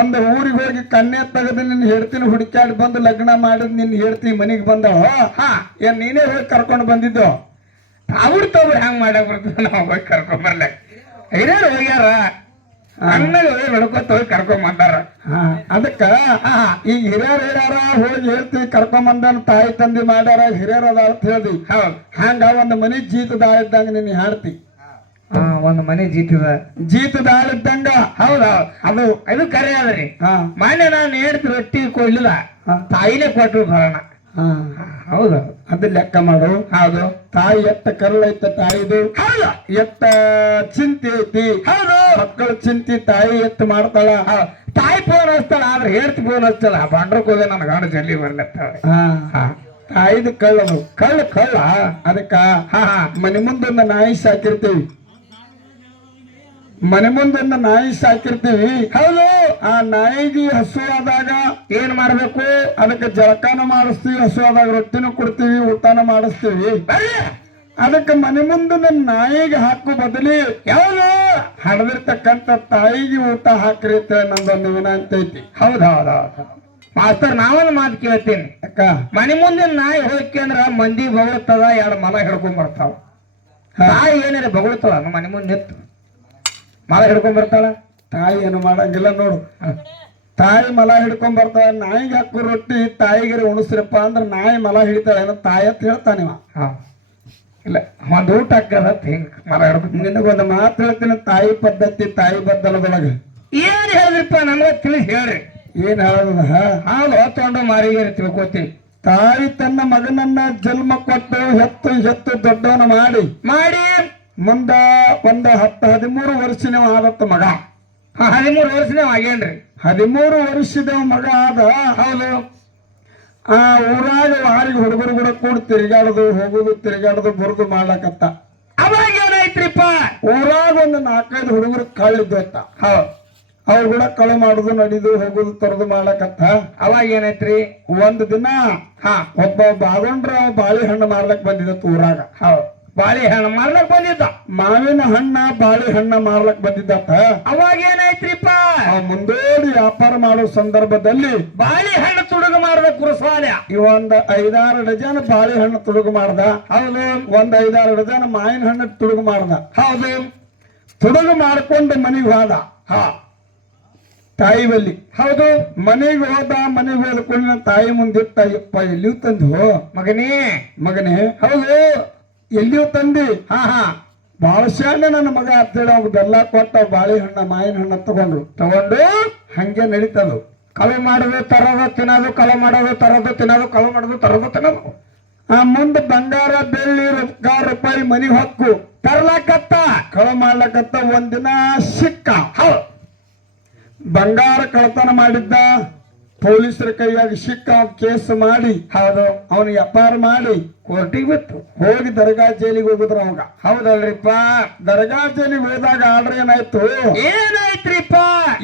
ಒಂದು ಊರಿಗೆ ಹೋಗಿ ಕನ್ಯೆ ತೆಗೆದು ನಿನ್ನ ಹೇಳ್ತೀನಿ ಹುಡುಕಾಡಿ ಬಂದು ಲಗ್ನ ಮಾಡಿದ್ ನಿನ್ನ ಹೇಳ್ತೀನಿ ಮನೆಗೆ ಬಂದವ ಹಾ. ಏನ್ ನೀನೇ ಹೋಗಿ ಕರ್ಕೊಂಡು ಬಂದಿದ್ದು? ಅವ್ರ ತವ್ರು ಹೆಂಗ್ ಮಾಡಕ್ ಬರ್ತದ ನಾವು ಹೋಗಿ ಕರ್ಕೊಂಡ್ ಬರ್ಲಕ್ ಹಿರಿಯರು ಹೋಗ್ಯಾರ? ಹೋಗಿ ಬೆಳ್ಕೊತ ಹೋಗಿ ಕರ್ಕೊಂಡ್ ಬಂದಾರ ಅದಕ್ಕ ಈಗ ಹಿರಿಯರ್ ಹಿರಿಯರ ಹೋಗಿ ಹೇಳ್ತೀವಿ ಕರ್ಕೊಂಡ್ ಬಂದನ್ ತಾಯಿ ತಂದಿ ಮಾಡ್ಯಾರ ಹಿರಿಯರ್ ಅದ ಅಂತ ಹೇಳ್ದಿ. ಹಂಗ ಒಂದು ಮನಿ ಜೀತದಾಳ ಇದ್ದಂಗ ನೀನ್ ಹಾಡ್ತಿ. ಒಂದು ಮನೆ ಜೀತಿದ. ಜೀತದ ಇದ್ದಂಗ. ಹೌದಾ ಅದು ಇದು ಕರೆ ಅದ್ರಿ ಹಾ. ಮೊನ್ನೆ ನಾನು ಹೇಳ್ತಿ ರೊಟ್ಟಿ ಕೊಡ್ಲಿಲ್ಲ. ತಾಯಿನೇ ಕೊಟ್ರು ಬರೋಣ ಹಾ. ಹೌದು. ಅದು ಲೆಕ್ಕ ಮಾಡು. ಹೌದು. ತಾಯಿ ಎತ್ತ ಕರುಳೈತ ತಾಯಿದು? ಹೌದು. ಎತ್ತ ಚಿಂತೆ ಐತಿ? ಹೌದು. ಮಕ್ಕಳ ಚಿಂತೆ ತಾಯಿ ಎತ್ತ ಮಾಡ್ತಾಳ? ಹೌದು. ತಾಯಿ ಫೋನ್ ಹಚ್ತಾಳ ಆದ್ರೆ ಹೇಳ್ತಿ ಫೋನ್ ಹಚ್ಚಲ್ಲ ಬಂಡ್ರಕ್ ಹೋಗಿ ನನ್ನ ಗಾಡ ಜಲ್ಲಿ ಹಾ. ತಾಯಿದು ಕಳ್ಳದು ಕಳ್ಳ ಕಳ್ಳ. ಅದಕ್ಕ ಹಾ ಹಾ. ಮನೆ ಮುಂದೊಂದು ನಾಯಿ ಸಾಕಿರ್ತೀವಿ. ಮನೆ ಮುಂದೊಂದು ನಾಯಿ ಸಾಕಿರ್ತೀವಿ. ಹೌದು. ಆ ನಾಯಿಗೆ ಹಸು ಆದಾಗ ಏನ್ ಮಾಡ್ಬೇಕು? ಅದಕ್ಕೆ ಜಳಕಾನ ಮಾಡಿಸ್ತೀವಿ ಹಸು ಆದಾಗ ರೊಟ್ಟಿನೂ ಕೊಡ್ತೀವಿ ಊಟನ ಮಾಡಿಸ್ತೀವಿ. ಅದಕ್ಕೆ ಮನೆ ಮುಂದೆ ನನ್ನ ನಾಯಿಗೆ ಹಾಕು ಬದಲಿ ಯಾವುದು? ಹಡದಿರ್ತಕ್ಕಂಥ ತಾಯಿಗೆ ಊಟ ಹಾಕ್ರಿ ಅಂತ ನಂದೊಂದು ವಿನಂತಿ ಐತಿ. ಹೌದು ಹೌದು ಹೌದು ಮಾಸ್ತರ್ ನಾವೊಂದು ಮಾತು ಕೇಳ್ತೀನಿ. ಅಕ್ಕ ಮನೆ ಮುಂದಿನ ನಾಯಿ ಹೋಗಿ ಅಂದ್ರ ಮಂದಿ ಬಗಳ್ತದ ಎರಡು ಮನ ಹಿಡ್ಕೊಂಡ್ ಬರ್ತಾವ. ತಾಯಿ ಏನಾರ ಬಗಳ್ತಾಳ ನಮ್ಮ ಮನೆ ಮುಂದೆ ನಿಂತು. ಮಲ ಹಿಡ್ಕೊಂಡ್ ಬರ್ತಾಳ? ತಾಯಿ ಏನು ಮಾಡಂಗಿಲ್ಲ ನೋಡು. ತಾಯಿ ಮಲ ಹಿಡ್ಕೊಂಡ್ ಬರ್ತಾಳ ನಾಯಿಗೆ ಹಾಕು ರೊಟ್ಟಿ ತಾಯಿಗಿರಿ ಉಣಿಸ್ರಪ್ಪ ಅಂದ್ರೆ ನಾಯಿ ಮಲ ಹಿಡಿತಾಳೆ ಏನೋ ತಾಯಿ ಅಂತ ಹೇಳ್ತಾನಿವ ಹಾ. ಇಲ್ಲ ಒಂದು ಊಟ ಹಾಕದ ಹಿಂಗ್ ಮಲ ಹಿಡ್ಕೊಂಡು ನಿನಗೊಂದು ಮಾತು ಹೇಳ್ತೀನಿ ತಾಯಿ ಪದ್ಧತಿ ತಾಯಿ ಬದ್ದಲದೊಳಗೆ. ಏನ್ ಹೇಳಿದ್ರಪ್ಪ ನನಗ ತಿಳಿಸಿ ಹೇಳ್ರಿ. ಏನ್ ಹೇಳದ? ಹಾಲು ಹೊತ್ತೊಂಡು ಮಾರಿಗೇರಿ ತಿಳ್ಕೊತೀನಿ ತಾಯಿ ತನ್ನ ಮಗನನ್ನ ಜನ್ಮ ಕೊಟ್ಟು ಹೆತ್ತು ಹೆತ್ತು ದೊಡ್ಡವನ ಮಾಡಿ. ಮಾಡಿ. ಮುಂದ ಒಂದು ಹತ್ತು ಹದಿಮೂರು ವರ್ಷನೇ ಆದತ್ತ ಮಗ. ಹದಿಮೂರು ವರ್ಷನೇ ಆಗೇನ್ರಿ ಹದಿಮೂರು ವರ್ಷದ ಮಗ ಆದ ಹೌದು. ಆ ಊರಾಗ ವಾರಿಗೆ ಹುಡುಗರು ಕೂಡ ಕೂಡ ತಿರುಗಾಡೋದು ಹೋಗುದು ತಿರುಗಾಡೋದು ಬುರ್ದು ಮಾಡ್ಲಕತ್ತ. ಅವಾಗ ಏನಾಯ್ತ್ರಿಪ್ಪ? ಊರಾಗ ಒಂದು ನಾಲ್ಕೈದು ಹುಡುಗರು ಕಳ್ಳಿದ್ದತ್ತ ಹೌದು. ಅವ್ರು ಕೂಡ ಕಳು ಮಾಡುದು ನಡಿದು ಹೋಗುದು ತರದು ಮಾಡ್ಲಕತ್ತ. ಅವಾಗ ಏನಾಯ್ತ್ರಿ? ಒಂದ್ ದಿನ ಹಾ. ಒಬ್ಬ ಬಾಗೊಂಡ್ರ ಬಾಳೆಹಣ್ಣು ಮಾರ್ಲಕ್ ಬಂದಿದ್ದ ಊರಾಗ. ಹೌದು. ಬಾಳೆಹಣ್ಣು ಮಾರ್ಲಕ್ ಬಂದಿದ್ದ. ಮಾವಿನ ಹಣ್ಣ ಬಾಳೆಹಣ್ಣ ಮಾರ್ಲಕ್ ಬಂದಿದ್ದಪ್ಪ. ಅವಾಗ ಏನಾಯ್ತ್ರಿಪ್ಪ? ಆ ಮುಂದೋಡಿ ವ್ಯಾಪಾರ ಮಾಡೋ ಸಂದರ್ಭದಲ್ಲಿ ಬಾಳೆಹಣ್ಣು ತುಡುಗು ಮಾಡಿದ ಕುರುಸಾಲೆ ಒಂದ್ ಐದಾರು ಡಜನ್ ಬಾಳೆಹಣ್ಣು ತುಡುಗು ಮಾಡ್ದ. ಹೌದು. ಒಂದ್ ಐದಾರು ಡಜನ್ ಮಾವಿನ ಹಣ್ಣು ತುಡುಗು ಮಾಡ್ದ. ಹೌದು. ತುಡುಗು ಮಾಡ್ಕೊಂಡು ಮನೆಗೆ ಹೋದ. ಹಾ. ತಾಯಿ ಬಲ್ಲಿ ಹೌದು. ಮನೆಗೆ ಹೋದ ಮನೆಗೆ ಹೋದ ಕೂಡ ತಾಯಿ ಮುಂದಿಟ್ಟ ಅಯ್ಯಪ್ಪ ಎಲ್ಲಿಯೂ ತಂದು ಮಗನೇ. ಮಗನೇ. ಹೌದು. ಎಲ್ಲಿಯೂ ತಂದಿ. ಹಾ ಹಾ. ಬಾಳ ಶಾಣೆ ನನ್ನ ಮಗ ಅಂತೇಳಿ ಅವ್ರು ಬೆಲ್ಲ ಕೊಟ್ಟ ಬಾಳೆಹಣ್ಣ ಮಾವಿನ ಹಣ್ಣ ತಗೊಂಡ್ರು. ತಗೊಂಡು ಹಂಗೆ ನಡೀತದು. ಕಳು ಮಾಡೋದು, ತರೋದು, ತಿನ್ನೋದು, ಕಳು ಮಾಡೋದು, ತರೋದು, ತಿನ್ನೋದು, ಕಳು ಮಾಡೋದು, ತರೋದು, ತಿನ್ನೋದು. ಆ ಮುಂದೆ ಬಂಗಾರ, ಬೆಳ್ಳಿ, ರೊಕ್ಕ, ರೂಪಾಯಿ, ಮನಿ ಹಕ್ಕು. ತರ್ಲಾಕತ್ತ. ಕಳ ಮಾಡ್ಲಕತ್ತ ಒಂದಿನ ಸಿಕ್ಕ. ಹೌದು. ಬಂಗಾರ ಕಳತನ ಮಾಡಿದ್ದ. ಪೊಲೀಸರ ಕೈಯಾಗಿ ಸಿಕ್ಕ ಕೇಸ್ ಮಾಡಿ ಹೌದು ಅವನ ಅಪಾರ ಮಾಡಿ ಕೋರ್ಟಿಗೆ ಬಿತ್ತು ಹೋಗಿ ದರ್ಗಾ ಜೈಲಿಗೆ ಹೋಗಿದ್ರು ಅವಾಗ. ಹೌದಲ್ರಿಪ್ಪ ದರ್ಗಾ ಜೈಲಿಗೆ ಹೋದಾಗ ಆರ್ಡರ್ ಏನಾಯ್ತು? ಏನಾಯ್ತ್ರಿಪ್ಪ?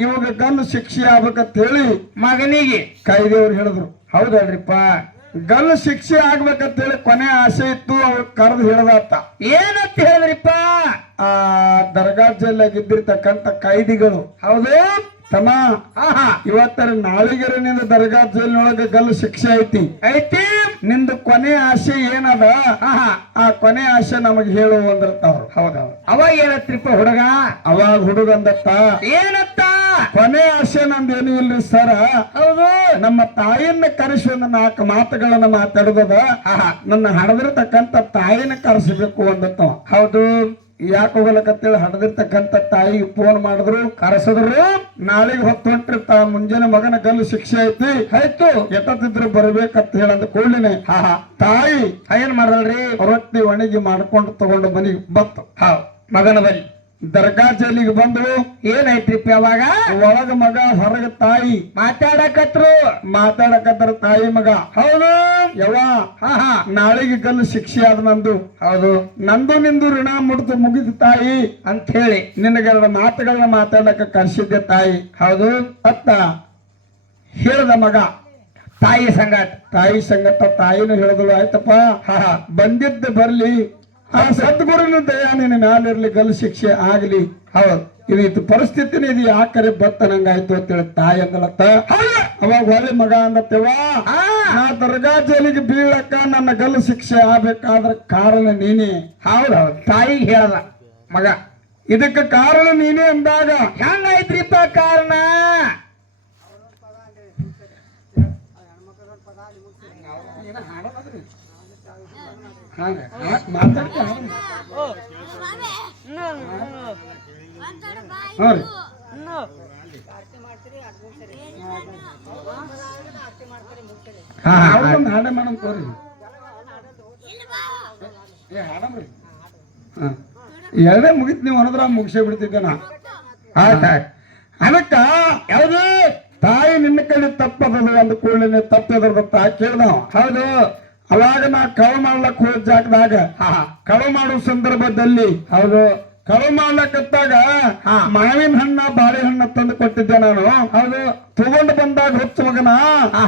ಇವಾಗ ಗಲ್ಲು ಶಿಕ್ಷೆ ಆಗ್ಬೇಕಂತ ಹೇಳಿ ಮಗನಿಗೆ. ಕಾಯ್ದೆಯವ್ರು ಹೇಳಿದ್ರು. ಹೌದಲ್ರಿಪ್ಪ ಗಲ್ಲು ಶಿಕ್ಷೆ ಆಗ್ಬೇಕಂತ ಹೇಳಿ ಕೊನೆ ಆಸೆ ಇತ್ತು ಅವ್ರು ಕರೆದು ಹೇಳ್ದಾತ. ಏನಂತ ಹೇಳಿದ್ರಿಪ್ಪ? ಆ ದರ್ಗಾ ಜೈಲಾಗ ಇದ್ದಿರ್ತಕ್ಕಂಥ ಕೈದಿಗಳು ಹೌದು. ತಮ್ಮ ಆಹಾ ಇವತ್ತರ ನಾಳಿಗೆರೆ ನಿಂದ ದರ್ಗಾ ಜೈಲಿನೊಳಗ ಗಲ್ಲು ಶಿಕ್ಷೆ ಐತಿ. ಐತಿ? ನಿಂದು ಕೊನೆ ಆಸೆ ಏನದ? ಆಹಾ ಆ ಕೊನೆ ಆಸೆ ನಮಗ್ ಹೇಳು ಅಂದಿರ್ತಾವ್ರು ಹೌದೌದು ಅವಾಗ ಏನತ್ರಿಪ್ಪ ಹುಡುಗ? ಅವಾಗ ಹುಡುಗ ಅಂದತ್ತ. ಏನತ್ತ? ಕೊನೆ ಆಸೆ ನಂದೇನು ಇಲ್ರಿ ಸರ? ಹೌದು. ನಮ್ಮ ತಾಯಿಯನ್ನ ಕರೆಸಿ ಒಂದು ನಾಲ್ಕು ಮಾತುಗಳನ್ನ ಆಹಾ. ನನ್ನ ಹಡದಿರ್ತಕ್ಕಂಥ ತಾಯಿನ ಕರೆಸಬೇಕು ಅಂದತ್ತವ. ಹೌದು. ಯಾಕೆ ಹೋಗಲಕತ್ತೇಳಿ? ಹಣದಿರ್ತಕ್ಕಂಥ ತಾಯಿ ಫೋನ್ ಮಾಡಿದ್ರು, ಕರೆಸಿದ್ರು, ನಾಳೆಗೆ ಹೊತ್ತು ಹೊಂಟಿರ್ತ ಮುಂಜಾನೆ ಮಗನ ಕಲ್ಲು ಶಿಕ್ಷೆ ಐತಿ. ಆಯ್ತು ಎತ್ತದಿದ್ರು ಬರ್ಬೇಕಂತ ಹೇಳಂದ ಕೂಡಲಿನೇ. ಹಾ ತಾಯಿ, ಏನ್ ಮಾಡಲ್ರಿ ರೊಟ್ಟಿ ಒಣಗಿ ಮಾಡ್ಕೊಂಡು ತಗೊಂಡು ಮನಿಗೆ ಬತ್ತು ಹಾ, ಮಗನ ಬಲಿ ದರ್ಗಾ ಜೈಲಿಗೆ ಬಂದ್ರು ಏನಾಯ್ತ್ರಿಪ್ಪ ಅವಾಗ? ಒಳಗ ಮಗ ಹೊರಗ ತಾಯಿ. ಮಾತಾಡಕತ್ರು. ಮಾತಾಡಕತ್ರ ತಾಯಿ ಮಗ. ಹೌದು. ಯವ್ವ ಹಾ ಹಾ. ನಾಳೆಗೆ ಕಲ್ಲು ಶಿಕ್ಷೆ ಆದ ನಂದು. ಹೌದು. ನಂದು ನಿಂದು ಋಣ ಮುಡ್ದು ಮುಗಿದ ತಾಯಿ. ಅಂತ ಹೇಳಿ. ನಿನಗೆರಡು ಮಾತುಗಳನ್ನ ಮಾತಾಡಕ ಕರ್ಸಿದ್ದೆ ತಾಯಿ. ಹೌದು. ಅತ್ತ ಹೇಳ್ದ ಮಗ. ತಾಯಿ ಸಂಗಟ ತಾಯಿ ಸಂಗಟ ತಾಯಿನೂ ಹೇಳಿದಳು ಆಯ್ತಪ್ಪ ಬಂದಿದ್ದ ಬರ್ಲಿ. ಆ ಸದ್ಗುರುನ ದಯ ನಿನ್ನ ಮ್ಯಾಲಿರ್ಲಿ ಗಲ್ ಶಿಕ್ಷೆ ಆಗಲಿ. ಹೌದು. ಇದು ಇದು ಪರಿಸ್ಥಿತಿನೇ ಇದು ಯಾಕರೆ ಬತ್ತ ನಂಗಾಯ್ತು ಅಂತೇಳಿ ತಾಯಿ ಅಂದಳತ್ತ. ಅವಾಗ ಒಳ್ಳೆ ಮಗ ಅಂದತ್ತೇವ? ಆ, ನಾ ದರ್ಗಾ ಜೈಲಿಗೆ ಬೀಳಕ್ಕ ನನ್ನ ಗಲ್ಲು ಶಿಕ್ಷೆ ಆಗ್ಬೇಕಾದ್ರ ಕಾರಣ ನೀನೇ. ಹೌದು ಹೌದು. ತಾಯಿಗೆ ಹೇಳ್ದ ಮಗ. ಇದಕ್ಕೆ ಕಾರಣ ನೀನೇ ಅಂದಾಗ. ಹೆಂಗಾಯ್ತ್ರಿಪ್ಪ ಕಾರಣ ಹಾಗ ಮಾತಾಡ್ತಾ ಹಾ ರೀ ಹಾ ಹಾ, ಒಂದು ಹಾಡೆ ಮಾಡಮ್ ತೋರಿ. ಎರಡೇ ಮುಗಿತ್ ನೀವು ಅನ್ನದ್ರ ಮುಗಿಸೇ ಬಿಡ್ತಿದ್ದೆ ನಾ. ಆಯ್ತ್. ಅದಕ್ಕ ಯಾವ್ದು? ತಾಯಿ ನಿನ್ನ ಕಡೆ ತಪ್ಪದ ಅಂದ ಕೂಡಲೇ ತಪ್ಪಿದ್ರದ ತಾ ನಾವು ಹೌದು. ಅವಾಗ ನಾ ಕಳು ಮಾಡ್ಲಕ್ ಹೋದ ಜಾಗದಾಗ ಕಳು ಮಾಡುವ ಸಂದರ್ಭದಲ್ಲಿ ಹೌದು. ಕಳು ಮಾಡ್ಲಕತ್ತಾಗ ಹಾ. ಮಾವಿನ ಹಣ್ಣ ಬಾಳೆಹಣ್ಣ ತಂದು ಕೊಟ್ಟಿದ್ದೆ ನಾನು. ಹೌದು. ತಗೊಂಡು ಬಂದಾಗ ಹುಚ್ಚು ಮಗನ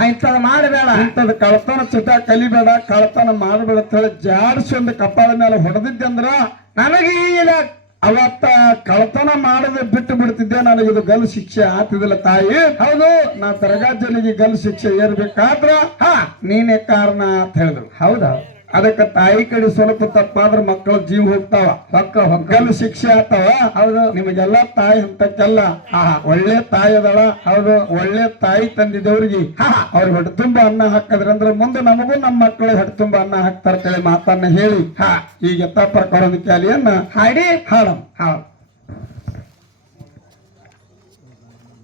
ಇಂಥದ್ ಮಾಡಬೇಡ. ಇಂಥದ್ ಕಳತನ ಚಿಟ ಕಲಿಬೇಡ ಕಳತನ ಮಾಡಬೇಡ ಅಂತ ಹೇಳಿ ಜಾಡಿಸಿ ಒಂದು ಕಪಾಳ ಮೇಲೆ ಹೊಡೆದಿದ್ದೆ ಅಂದ್ರ ನನಗೆ ಈಗ ಅವತ್ತ ಕಳ್ತನ ಮಾಡದೆ ಬಿಟ್ಟು ಬಿಡ್ತಿದ್ದೆ. ನನಗೆ ಇದು ಗಲ್ ಶಿಕ್ಷೆ ಆತಿದಿಲ್ಲ ತಾಯಿ. ಹೌದು. ನಾ ತರಗಾಜನಿಗೆ ಗಲ್ ಶಿಕ್ಷೆ ಏರ್ಬೇಕಾದ್ರ ಹಾ. ನೀನೇ ಕಾರಣ ಅಂತ ಹೇಳಿದ್ರು. ಹೌದಾ ಅದಕ್ಕೆ ತಾಯಿ ಕಡೆ ಸ್ವಲ್ಪ ತಪ್ಪಾದ್ರ ಮಕ್ಕಳ ಜೀವ ಹೋಗ್ತಾವ. ಹೊಕ್ಕ ಗಲ್ ಶಿಕ್ಷೆ ಆಗ್ತಾವ. ಹೌದು. ನಿಮಗೆಲ್ಲ ತಾಯಿ ಅಂತಕ್ಕೆಲ್ಲ. ಒಳ್ಳೆ ತಾಯಿ ಅದಳ. ಹೌದು. ಒಳ್ಳೆ ತಾಯಿ ತಂದಿದವ್ರಿಗೆ ಅವ್ರ ಹೊಟ್ಟೆ ತುಂಬ ಅನ್ನ ಹಾಕದ್ರಂದ್ರ ಮುಂದೆ ನಮಗೂ ನಮ್ಮ ಮಕ್ಕಳು ಹೊಟ್ಟೆ ತುಂಬ ಅನ್ನ ಹಾಕ್ತಾರ ಕೇಳಿ ಮಾತನ್ನ ಹೇಳಿ. ಹಾ. ಈಗ ತಪ್ಪ ಪ್ರಕಾರ ಒಂದು ಕ್ಯಾಲಿಯನ್ನ ಹಾಡಿ. ಹಾಡ ಹೌದು.